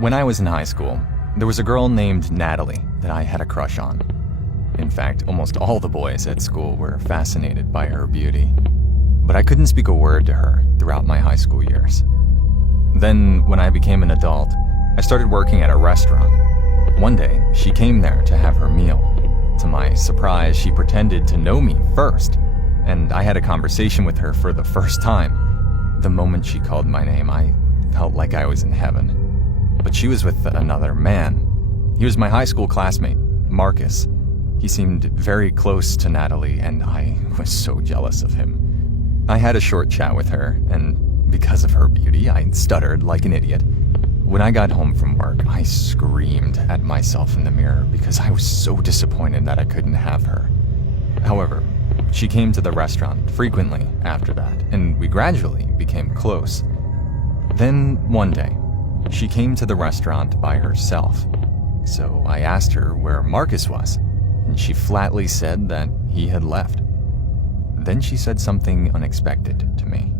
When I was in high school, there was a girl named Natalie that I had a crush on. In fact, almost all the boys at school were fascinated by her beauty. But I couldn't speak a word to her throughout my high school years. Then, when I became an adult, I started working at a restaurant. One day, she came there to have her meal. To my surprise, she pretended to know me first, and I had a conversation with her for the first time. The moment she called my name, I felt like I was in heaven. But she was with another man. He was my high school classmate, Marcus. He seemed very close to Natalie, and I was so jealous of him. I had a short chat with her, and because of her beauty, I stuttered like an idiot. When I got home from work, I screamed at myself in the mirror because I was so disappointed that I couldn't have her. However, she came to the restaurant frequently after that, and we gradually became close. Then, one day, she came to the restaurant by herself. So I asked her where Marcus was, and she flatly said that he had left. Then she said something unexpected to me.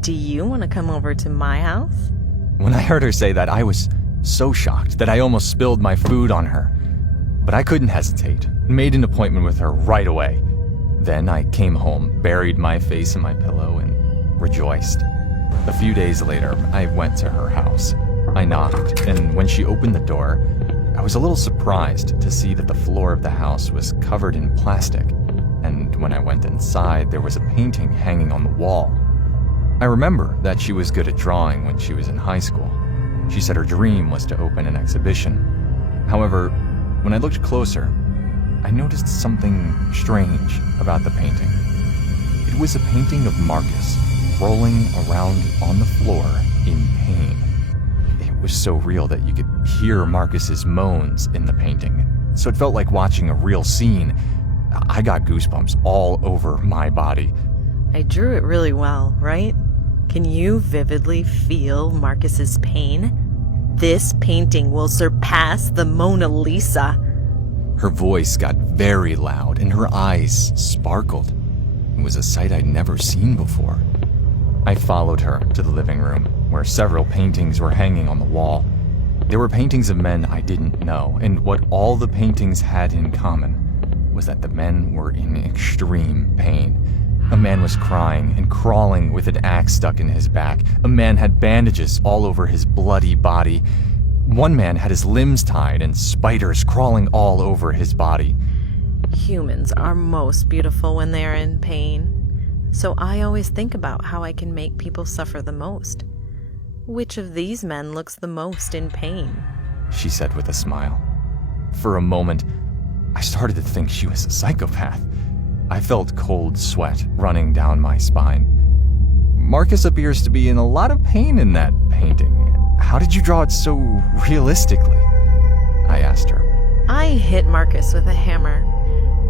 Do you want to come over to my house? When I heard her say that, I was so shocked that I almost spilled my food on her. But I couldn't hesitate, and made an appointment with her right away. Then I came home, buried my face in my pillow, and rejoiced. A few days later, I went to her house. I knocked, and when she opened the door, I was a little surprised to see that the floor of the house was covered in plastic, and when I went inside, there was a painting hanging on the wall. I remember that she was good at drawing when she was in high school. She said her dream was to open an exhibition. However, when I looked closer, I noticed something strange about the painting. It was a painting of Marcus rolling around on the floor in pain. It was so real that you could hear Marcus's moans in the painting, so it felt like watching a real scene. I got goosebumps all over my body. I drew it really well, right? Can you vividly feel Marcus's pain? This painting will surpass the Mona Lisa. Her voice got very loud and her eyes sparkled. It was a sight I'd never seen before. I followed her to the living room, where several paintings were hanging on the wall. They were paintings of men I didn't know, and what all the paintings had in common was that the men were in extreme pain. A man was crying and crawling with an axe stuck in his back. A man had bandages all over his bloody body. One man had his limbs tied and spiders crawling all over his body. Humans are most beautiful when they are in pain. So I always think about how I can make people suffer the most. Which of these men looks the most in pain? She said with a smile. For a moment, I started to think she was a psychopath. I felt cold sweat running down my spine. Marcus appears to be in a lot of pain in that painting. How did you draw it so realistically? I asked her. I hit Marcus with a hammer.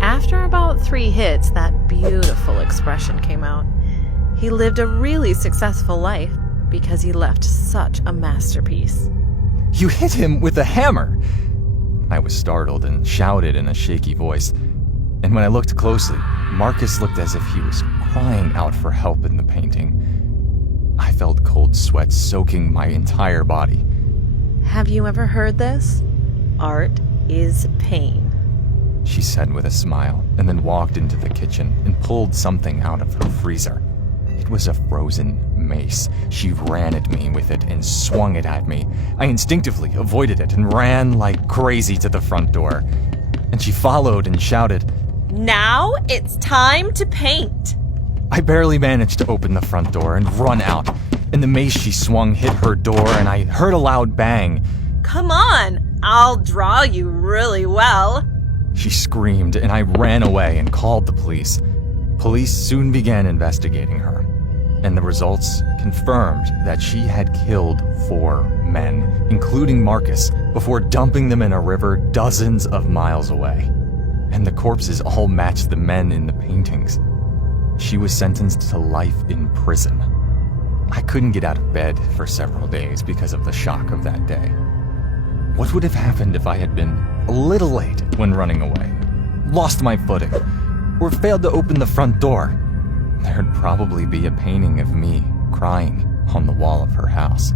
After about 3 hits, that beautiful expression came out. He lived a really successful life because he left such a masterpiece. You hit him with a hammer! I was startled and shouted in a shaky voice. And when I looked closely, Marcus looked as if he was crying out for help in the painting. I felt cold sweat soaking my entire body. Have you ever heard this? Art is pain, she said with a smile, and then walked into the kitchen and pulled something out of her freezer. It was a frozen mace. She ran at me with it and swung it at me. I instinctively avoided it and ran like crazy to the front door. And she followed and shouted, "Now it's time to paint!" I barely managed to open the front door and run out, and the mace she swung hit her door and I heard a loud bang. "Come on, I'll draw you really well," she screamed, and I ran away and called the police. Police soon began investigating her, and the results confirmed that she had killed 4 men, including Marcus, before dumping them in a river dozens of miles away. And the corpses all matched the men in the paintings. She was sentenced to life in prison. I couldn't get out of bed for several days because of the shock of that day. What would have happened if I had been a little late when running away, lost my footing, or failed to open the front door? There'd probably be a painting of me crying on the wall of her house.